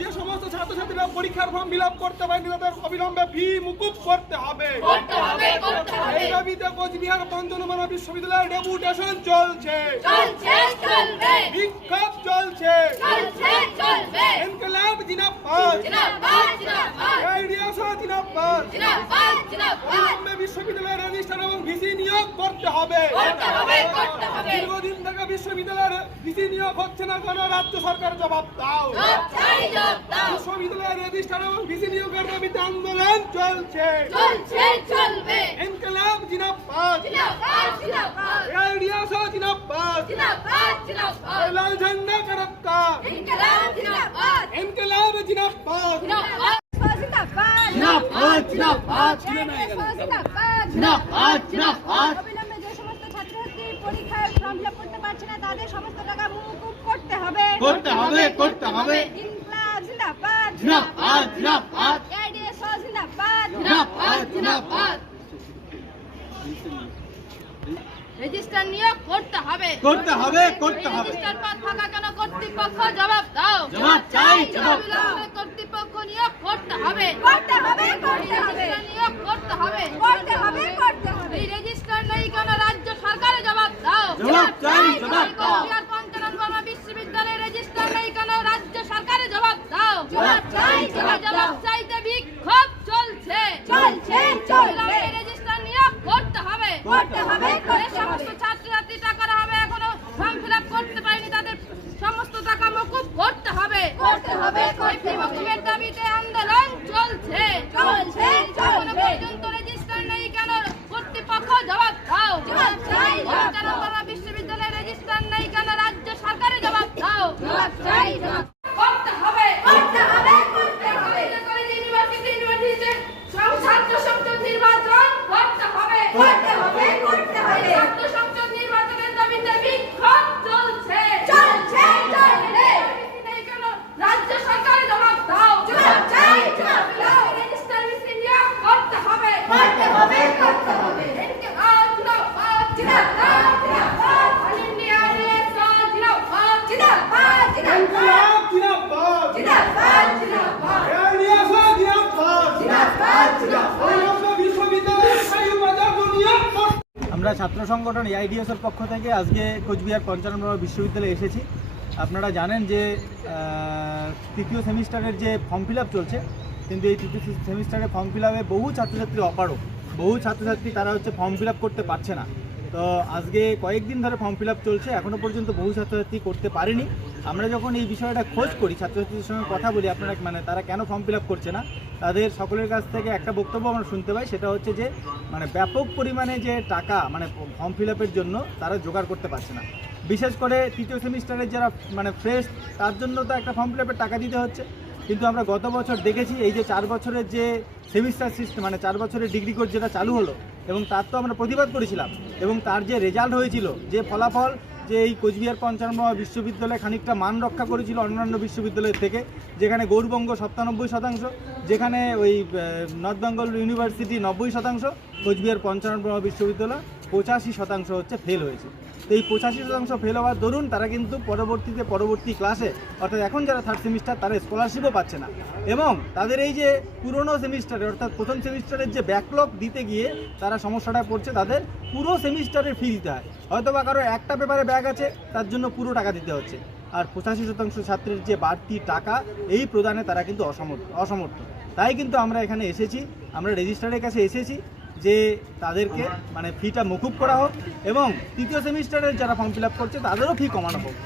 যে সমস্ত ছাত্রছাত্রীরা পরীক্ষার ফর্ম ফিল করতে পারেনি তাদের অবিলম্বে ফি মুকুব করতে হবে। এই দাবিতে কোচবিহার পঞ্চনমানা বিশ্ববিদ্যালয়ের ডেপুটেশন চলছে। বিক্ষোভ চলছে। ইনকলাব অবিলম্বে বিশ্ববিদ্যালয়ের রেজিস্ট্রার এবং ভিসি নিয়োগ করতে হবে। দীর্ঘদিন থেকে বিশ্ববিদ্যালয়ের ভিসি নিয়োগ হচ্ছে না কেন? রাজ্য সরকার জবাব দাও। বিশ্ববিদ্যালয়ের রেজিস্ট্রার এবং ভিসি নিয়োগের দাবিতে আন্দোলন চলছে। চলছে চলবে। ইনকলাব জিনাবাদ জিন্দাবাদ জিন্দাবাদ। এই রিয়াসত জিনাবাদ জিন্দাবাদ জিন্দাবাদ। লাল ঝন্ডা করক্কা ইনকলাব জিন্দাবাদ। ইনকলাব জিনাবাদ জিন্দাবাদ জিন্দাবাদ, জিন্দাবাদ। জিন্দাবাদ। জিন্দাবাদ, জিন্দাবাদ। অবিলম্বে যে সমস্ত ছাত্রছাত্রী পরীক্ষায় ফর্ম ফিল করতে পারছে না তাদের সমস্ত টাকা মকুব করতে হবে। করতে হবে করতে হবে। ইনকলাব জিন্দাবাদ জিন্দাবাদ জিন্দাবাদ। এআইডিএস জিন্দাবাদ। জিন্দাবাদ জিন্দাবাদ। রেজিস্টার নিয়োগ করতে হবে। করতে হবে করতে হবে। রেজিস্টার পদ ফাঁকা কেন? কর্তৃপক্ষ জবাব দাও। জবাব চাই, জবাব অবিলম্বে কর্তৃপক্ষ নিয়োগ করতে হবে। করতে হবে করতে হবে। নিয়োগ করতে হবে। করতে হবে করতে হবে এই রেজিস্টার নেই কেন রাজ্য সরকারের জবাব দাও জবাব চাই, জবাব দাও। কোচবিহার পঞ্চানন বর্মা বিশ্ববিদ্যালয়ের রেজিস্টার নেই কেন রাজ্য সরকারের জবাব দাও জবাব চাই, জবাব দাও। জবাব চাইতে বিক্ষোভ চলছে চলছে, চলবে। অবিলম্বে রেজিস্টার নিয়োগ করতে হবে করতে হবে, করতে যে সমস্ত হবে। ছাত্রছাত্রী টাকারা হবে এখনও ফর্ম ফিল আপ করতে পারেনি তাদের সমস্ত টাকা মকুব করতে হবে করতে হবে, করতে এই হবে। মকুবের দাবিতে আন্দোলন চলছে চলছে, এখনও চলবে। পর্যন্ত রেজিস্টার নেই কেন কর্তৃপক্ষ জবাব দাও জবাব চাই, জবাব দাও। পঞ্চানন বিশ্ববিদ্যালয়ের রেজিস্টার নেই কেন রাজ্য সরকারের জবাব দাও জবাব চাই, জবাব করতে হবে করতে হবে, করতে হবে। কলেজে কলেজে, ইউনিভার্সিটি ইউনিভার্সিটিতে সব ছাত্র সংসদ নির্বাচন করতে হবে করতে হবে, করতে হবে। ছাত্র সংসদ নির্বাচনের দাবিতে বিক্ষোভ চলছে চলছে, চলবে। নেই কেন রাজ্য সরকারের জবাব দাও জবাব চাই, জবাব দাও। রেজিস্টার মিছিল নিয়োগ করতে হবে করতে হবে, করতে হবে। ইনকিলাব জিন্দাবাদ জিন্দাবাদ, জিন্দাবাদ। অল ইন্ডিয়া রেজিস্টার জিন্দাবাদ জিন্দাবাদ জিন্দাবাদ ইনকলাব জিনাবাদ জিন্দাবাদ জিন্দাবাদ এই রিয়াসত জিনাবাদ জিন্দাবাদ জিন্দাবাদ অবিলম্বে বিশ্ববিদ্যালয়ের স্থায়ী উপাচার্য নিয়োগ করতে আমরা ছাত্র সংগঠন এআইডিএসের পক্ষ থেকে আজকে কোচবিহার পঞ্চানন বিশ্ববিদ্যালয়ে এসেছি। আপনারা জানেন যে তৃতীয় সেমিস্টারের যে ফর্ম ফিল চলছে, কিন্তু এই তৃতীয় সেমিস্টারের ফর্ম ফিল বহু ছাত্রছাত্রী অপারক বহু ছাত্রছাত্রী তারা হচ্ছে ফর্ম ফিল করতে পারছে না। তো আজকে কয়েকদিন ধরে ফর্ম ফিল চলছে এখনও পর্যন্ত বহু ছাত্রছাত্রী করতে পারেনি। আমরা যখন এই বিষয়টা খোঁজ করি, ছাত্রছাত্রীদের সঙ্গে কথা বলি, আপনারা মানে তারা কেন ফর্ম ফিল করছে না, তাদের সকলের কাছ থেকে একটা বক্তব্য আমরা শুনতে পাই, সেটা হচ্ছে যে মানে ব্যাপক পরিমাণে যে টাকা মানে ফর্ম ফিল জন্য তারা জোগাড় করতে পারছে না। বিশেষ করে তৃতীয় সেমিস্টারের যারা মানে ফ্রেশ তার জন্য তো একটা ফর্ম ফিল টাকা দিতে হচ্ছে। কিন্তু আমরা গত বছর দেখেছি এই যে চার বছরের যে সেমিস্টার সিস্টেম মানে চার বছরের ডিগ্রি কোর্স যেটা চালু হলো, এবং তার তো আমরা প্রতিবাদ করেছিলাম, এবং তার যে রেজাল্ট হয়েছিল, যে ফলাফল, যে এই কোচবিহার পঞ্চানন বিশ্ববিদ্যালয় খানিকটা মান রক্ষা করেছিল অন্যান্য বিশ্ববিদ্যালয়ের থেকে, যেখানে গৌরবঙ্গ সপ্তানব্বই শতাংশ, যেখানে ওই নর্থ বেঙ্গল ইউনিভার্সিটি নব্বই শতাংশ, কোচবিহার পঞ্চানন বিশ্ববিদ্যালয় পঁচাশি শতাংশ হচ্ছে ফেল হয়েছে। এই পঁচাশি শতাংশ ফেল হওয়ার দরুন তারা কিন্তু পরবর্তীতে পরবর্তী ক্লাসে অর্থাৎ এখন যারা থার্ড সেমিস্টার তারা স্কলারশিপও পাচ্ছে না। এবং তাদের এই যে পুরনো সেমিস্টারে অর্থাৎ প্রথম সেমিস্টারের যে ব্যাকলগ দিতে গিয়ে তারা সমস্যাটা পড়ছে, তাদের পুরো সেমিস্টারের ফি দিতে হয়। হয়তো বা কারও একটা পেপারে ব্যাগ আছে, তার জন্য পুরো টাকা দিতে হচ্ছে। আর পঁচাশি শতাংশ ছাত্রের যে বাড়তি টাকা, এই প্রদানে তারা কিন্তু অসমর্থ অসমর্থ। তাই কিন্তু আমরা এখানে এসেছি, আমরা রেজিস্ট্রারের কাছে এসেছি। যে তাদেরকে মানে ফিটা মকুব করা হোক এবং তৃতীয় সেমিস্টারের যারা ফর্ম ফিল করছে তাদেরও ফি কমানো হোক।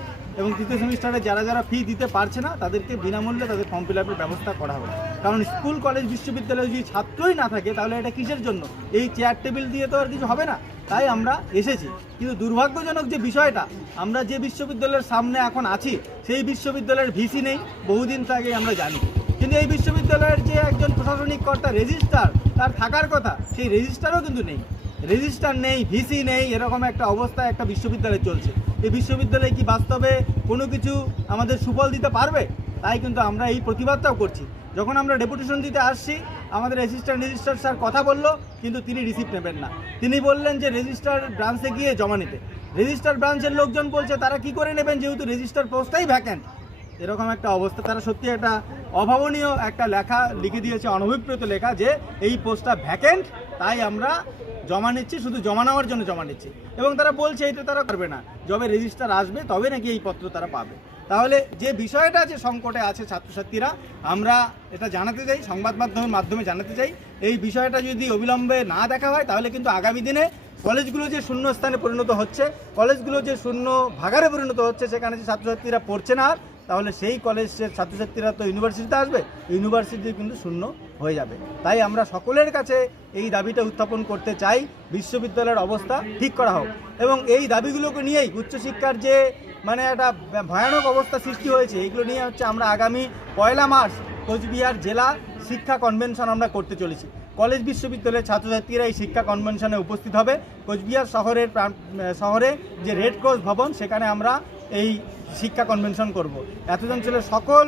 এবং তৃতীয় সেমিস্টারে যারা যারা ফি দিতে পারছে না, তাদেরকে বিনামূল্যে তাদের ফর্ম ফিল ব্যবস্থা করা হবে। কারণ স্কুল কলেজ বিশ্ববিদ্যালয়ে যদি ছাত্রই না থাকে, তাহলে এটা কিসের জন্য? এই চেয়ার টেবিল দিয়ে তো আর কিছু হবে না। তাই আমরা এসেছি। কিন্তু দুর্ভাগ্যজনক যে বিষয়টা, আমরা যে বিশ্ববিদ্যালয়ের সামনে এখন আছি, সেই বিশ্ববিদ্যালয়ের ভিসি নেই। বহুদিন থেকে আমরা জানি। কিন্তু এই বিশ্ববিদ্যালয়ের যে একজন প্রশাসনিক কর্তা রেজিস্ট্রার, তার থাকার কথা, সেই রেজিস্ট্রারও কিন্তু নেই। রেজিস্ট্রার নেই, ভিসি নেই, এরকম একটা অবস্থা একটা বিশ্ববিদ্যালয় চলছে। এই বিশ্ববিদ্যালয়ে কি বাস্তবে কোনো কিছু আমাদের সুফল দিতে পারবে? তাই কিন্তু আমরা এই প্রতিবাদটাও করছি। যখন আমরা ডেপুটেশন দিতে আসছি, আমাদের রেজিস্ট্রার স্যার কথা বলল, কিন্তু তিনি রিসিভ নেবেন না। তিনি বললেন যে রেজিস্ট্রার ব্রাঞ্চে গিয়ে জমা নিতে। রেজিস্ট্রার ব্রাঞ্চের লোকজন বলছে, তারা কি করে নেবেন? যেহেতু রেজিস্ট্রার পোস্টটাই ভ্যাকেন্ট এরকম একটা অবস্থা। তারা সত্যি একটা অভাবনীয় একটা লেখা লিখে দিয়েছে, অনভিপ্রেত লেখা যে এই পোস্টটা ভ্যাকেন্ট তাই আমরা জমা নিচ্ছি, শুধু জমা নেওয়ার জন্য জমা নিচ্ছি। এবং তারা বলছে এটা তারা করবে না। যবে রেজিস্টার আসবে, তবে নাকি এই পত্র তারা পাবে। তাহলে যে বিষয়টা যে সংকটে আছে ছাত্রছাত্রীরা, আমরা এটা জানাতে চাই, সংবাদ মাধ্যমের মাধ্যমে জানাতে চাই। এই বিষয়টা যদি অবিলম্বে না দেখা হয়, তাহলে কিন্তু আগামী দিনে কলেজগুলো যে শূন্য স্থানে পরিণত হচ্ছে, কলেজগুলো যে শূন্য ভাগারে পরিণত হচ্ছে, সেখানে যে ছাত্রছাত্রীরা পড়ছে না আর তাহলে সেই কলেজের ছাত্রছাত্রীরা তো ইউনিভার্সিটিতে আসবে, ইউনিভার্সিটি কিন্তু শূন্য হয়ে যাবে। তাই আমরা সকলের কাছে এই দাবিটা উত্থাপন করতে চাই, বিশ্ববিদ্যালয়ের অবস্থা ঠিক করা হোক। এবং এই দাবিগুলোকে নিয়েই উচ্চশিক্ষার যে মানে একটা ভয়ানক অবস্থা সৃষ্টি হয়েছে, এইগুলো নিয়ে হচ্ছে আমরা আগামী পয়লা মার্চ কোচবিহার জেলা শিক্ষা কনভেনশন আমরা করতে চলেছি। কলেজ বিশ্ববিদ্যালয়ের ছাত্রছাত্রীরা এই শিক্ষা কনভেনশনে উপস্থিত হবে। কোচবিহার শহরের শহরে যে রেড ক্রস ভবন, সেখানে আমরা এই শিক্ষা কনভেনশন করব। এতজন ছিল সকল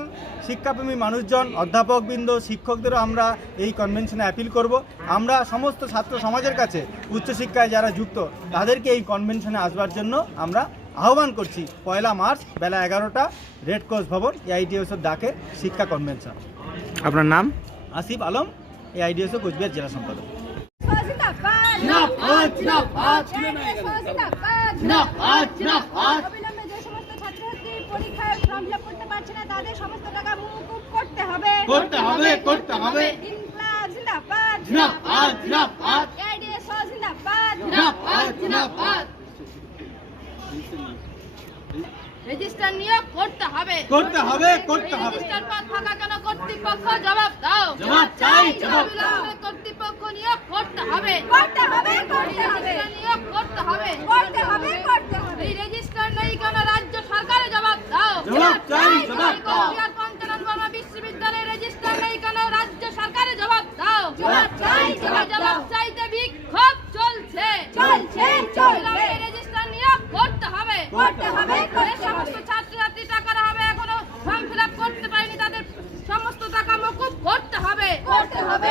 শিক্ষাপ্রেমী মানুষজন অধ্যাপকবৃন্দ শিক্ষকদেরও আমরা এই কনভেনশনে অ্যাপিল করব। আমরা সমস্ত ছাত্র সমাজের কাছে উচ্চশিক্ষায় যারা যুক্ত তাদেরকে এই কনভেনশনে আসবার জন্য আমরা আহ্বান করছি। পয়লা মার্চ বেলা এগারোটা রেড ক্রস ভবন এআইটিএসের ডাকে শিক্ষা কনভেনশন। আপনার নাম? আসিফ আলম এআইডিএসও কোচবিহার জেলা সম্পাদক। জিন্দাবাদ জিন্দাবাদ, জিন্দাবাদ। জিন্দাবাদ জিন্দাবাদ, জিন্দাবাদ। অবিলম্বে যে সমস্ত ছাত্রছাত্রী পরীক্ষায় ফর্ম ফিল করতে পারছে না তাদের সমস্ত টাকা মকুব করতে হবে। করতে হবে করতে হবে। ইনকলাব জিন্দাবাদ জিন্দাবাদ। জিন্দাবাদ। এআইডিএস জিন্দাবাদ। জিন্দাবাদ জিন্দাবাদ। রেজিস্টার নিয়োগ করতে হবে। করতে হবে করতে হবে। রেজিস্টার পদ ফাঁকা কেন? কর্তৃপক্ষ জবাব দাও। জবাব চাই, জবাব কর্তৃপক্ষ নিয়োগ করতে হবে করতে হবে করতে হবে রেজিস্টার নিয়োগ করতে হবে করতে হবে করতে হবে এই রেজিস্টার নেই কেন রাজ্য সরকারে জবাব দাও জবাব চাই, জবাব দাও। কোচবিহার পঞ্চানন বর্মা বিশ্ববিদ্যালয়ের রেজিস্টার নেই কেন রাজ্য সরকারে জবাব দাও জবাব চাই, জবাব দাও। জবাব চাইতে বিক্ষোভ চলছে চলছে চলবে অবিলম্বে রেজিস্টার নিয়োগ করতে হবে। সমস্ত ছাত্রছাত্রী টাকারা হবে এখনও ফর্ম ফিল আপ করতে পারেনি। তাদের সমস্ত টাকা মকুব করতে হবে। করতে হবে,